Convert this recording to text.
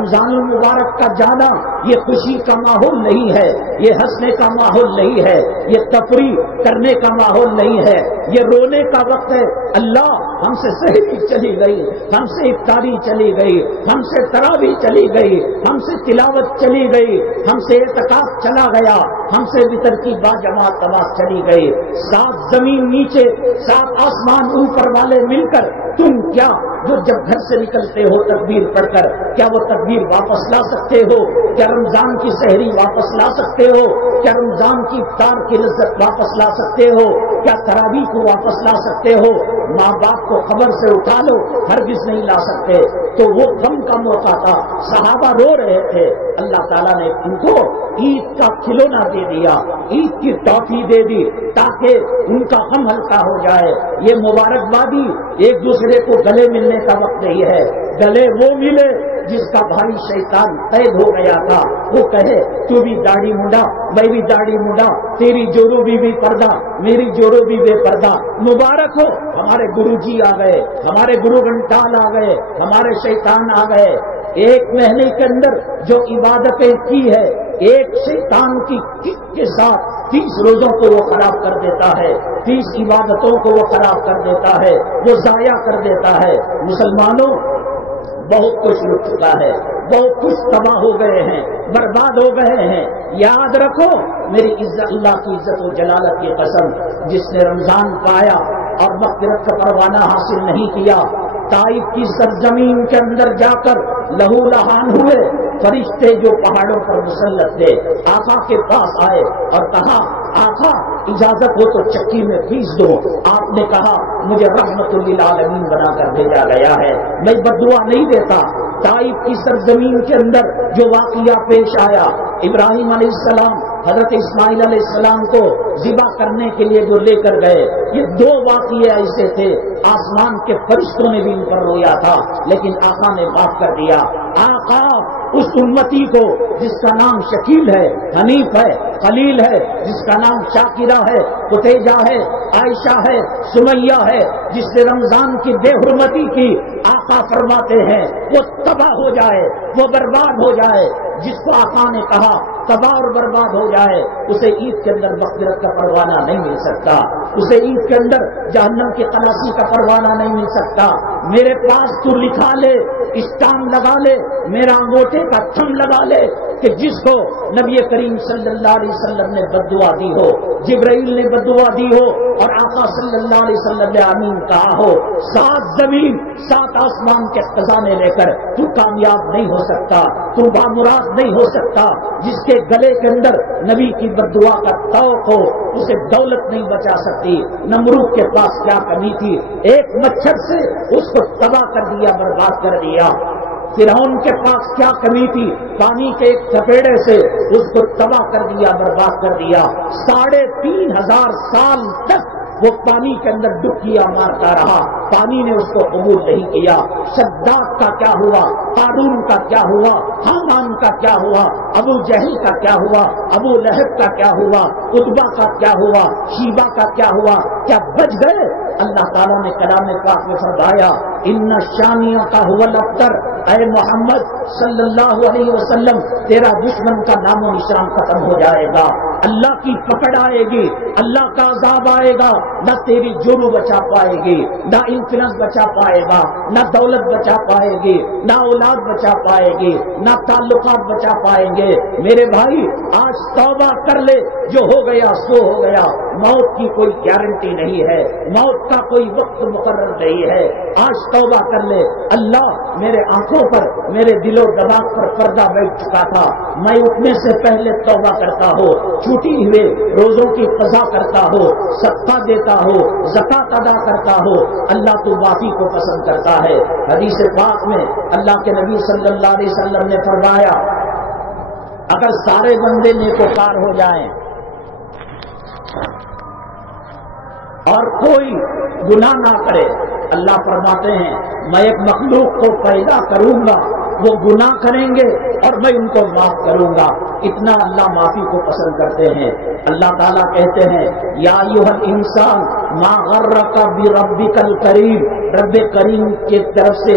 رمضان المبارک کا جانا یہ خوشی کا ماحول نہیں ہے، یہ ہنسنے کا ماحول نہیں ہے، یہ تفریح کرنے کا ماحول نہیں ہے، یہ رونے کا وقت ہے۔ اللہ ہم سے سحری چلی گئی، ہم سے افطاری چلی گئی، ہم سے تراویح چلی گئی، ہم سے تلاوت چلی گئی، ہم سے اعتکاف چلا گیا، ہم سے وتر کی باجماعت نماز چلی گئی۔ 7 زمین نیچے 7 آسمان اوپر والے مل کر تم کیا جو جب گھر سے نکلتے ہو تکبیر پڑھ کر، کیا وہ تکبیر واپس لا سکتے ہو؟ کیا رمضان کی سحری واپس لا سکتے ہو؟ کیا رمضان کی افطار کی لذت واپس لا سکتے ہو؟ کیا تراویح کو واپس لا سکتے ہو؟ ماں باپ کو خبر سے اٹھا لو، ہرگز نہیں لا سکتے۔ تو وہ غم کا موقع تھا، صحابہ رو رہے تھے، اللہ تعالیٰ نے ان کو عید کا کھلونا دے دیا، عید کی ٹافی دے دی تاکہ ان کا غم ہلکا ہو جائے۔ یہ مبارکبادی ایک دوسرے کو گلے ملنے کا وقت نہیں ہے، گلے وہ ملے جس کا بھائی شیطان قید ہو گیا تھا، وہ کہے تو بھی داڑھی منڈا، میں بھی داڑھی منڈا، تیری جورو بھی پردہ، میری جورو بھی بے پردہ، مبارک ہو۔ ہمارے گرو جی آ گئے، ہمارے گرو گھنٹال آ گئے، ہمارے شیطان آ گئے۔ ایک مہینے کے اندر جو عبادتیں کی ہے، ایک شیطان کی کک کے ساتھ 30 روزوں کو وہ خراب کر دیتا ہے، 30 عبادتوں کو وہ خراب کر دیتا ہے، وہ ضائع کر دیتا ہے۔ مسلمانوں بہت کچھ لٹ چکا ہے، بہت کچھ تباہ ہو گئے ہیں، برباد ہو گئے ہیں۔ یاد رکھو میری عزت، اللہ کی عزت و جلالت کی قسم، جس نے رمضان پایا اور مغفرت کا پروانہ حاصل نہیں کیا، طائف کی سرزمین کے اندر جا کر لہو لہان ہوئے۔ فرشتے جو پہاڑوں پر مسلط تھے آقا کے پاس آئے اور کہا آقا اجازت ہو تو چکی میں پیس دو۔ آپ نے کہا مجھے رحمت للعالمین بنا کر بھیجا گیا ہے، میں بددعا نہیں دیتا۔ طائف کی سرزمین کے اندر جو واقعہ پیش آیا، ابراہیم علیہ السلام حضرت اسماعیل علیہ السلام کو ذبح کرنے کے لیے جو لے کر گئے، یہ 2 واقعے ایسے تھے، آسمان کے فرشتوں نے بھی ان پر رویا تھا لیکن آقا نے معاف کر دیا۔ آقا اس امتی کو جس کا نام شکیل ہے، حنیف ہے، خلیل ہے، جس کا نام شاکرہ ہے، قتیجہ ہے، عائشہ ہے، سمیہ ہے، جس نے رمضان کی بے حرمتی کی، آقا فرماتے ہیں وہ تباہ ہو جائے، وہ برباد ہو جائے۔ جس کو آقا نے کہا تباہ اور برباد ہو جائے، اسے عید کے اندر مغفرت کا پروانہ نہیں مل سکتا، اسے عید کے اندر جہنم کی خلاصی کا پروانہ نہیں مل سکتا۔ میرے پاس تو لکھا لے، اسٹامپ لگا لے، میرا انگوٹھے کا تھم لگا لے کہ جس کو نبی کریم صلی اللہ علیہ وسلم نے بددعا دی ہو، جبرائیل نے بددعا دی ہو اور آقا صلی اللہ علیہ وسلم نے آمین کہا ہو، 7 زمین 7 آسمان کے خزانے لے کر تو کامیاب نہیں ہو سکتا، تو بامراد نہیں ہو سکتا۔ جس کے گلے کے اندر نبی کی بددعا کا توق ہو، اسے دولت نہیں بچا سکتی۔ نمرود کے پاس کیا کمی تھی، ایک مچھر سے اس کو تباہ کر دیا، برباد کر دیا۔ فرعون کے پاس کیا کمی تھی، پانی کے ایک چپیڑے سے اس کو تباہ کر دیا، برباد کر دیا۔ 3500 سال تک وہ پانی کے اندر ڈبکیاں مارتا رہا، پانی نے اس کو قبول نہیں کیا۔ شداد کا کیا ہوا، قارون کا کیا ہوا، حامان کا کیا ہوا، ابو جہل کا کیا ہوا، ابو لہب کا کیا ہوا، عتبہ کا کیا ہوا، شیبہ کا کیا ہوا، کیا بچ گئے؟ اللہ تعالیٰ نے کلام پاک میں فرمایا ان شانیہ کا هو الابتر، اے محمد صلی اللہ علیہ وسلم تیرا دشمن کا نام و نشان ختم ہو جائے گا، اللہ کی پکڑ آئے گی، اللہ کا عذاب آئے گا، نہ تیری جورو بچا پائے گی، نہ انفلنس بچا پائے گا، نہ دولت بچا پائے گی، نہ اولاد بچا پائے گی، نہ تعلقات بچا پائیں گے۔ میرے بھائی آج توبہ کر لے، جو ہو گیا سو ہو گیا، موت کی کوئی گارنٹی نہیں ہے، موت کا کوئی وقت مقرر نہیں ہے۔ آج توبہ کر لے۔ اللہ میرے آنکھوں پر، میرے دل و دماغ پر پردہ بیٹھ چکا تھا، میں اٹھنے سے پہلے توبہ کرتا ہوں، چھوٹی ہوئے روزوں کی قضا کرتا ہو، صدقہ دیتا ہو، زکات ادا کرتا ہو، اللہ تو معافی کو پسند کرتا ہے۔ حدیث پاک میں اللہ کے نبی صلی اللہ علیہ وسلم نے فرمایا اگر سارے بندے نیکوکار ہو جائیں اور کوئی گناہ نہ کرے، اللہ فرماتے ہیں میں ایک مخلوق کو پیدا کروں گا، وہ گناہ کریں گے اور میں ان کو معاف کروں گا۔ اتنا اللہ معافی کو پسند کرتے ہیں۔ اللہ تعالیٰ کہتے ہیں یا ایھا الانسان ما غرک بربک الکریم، رب کریم کی طرف سے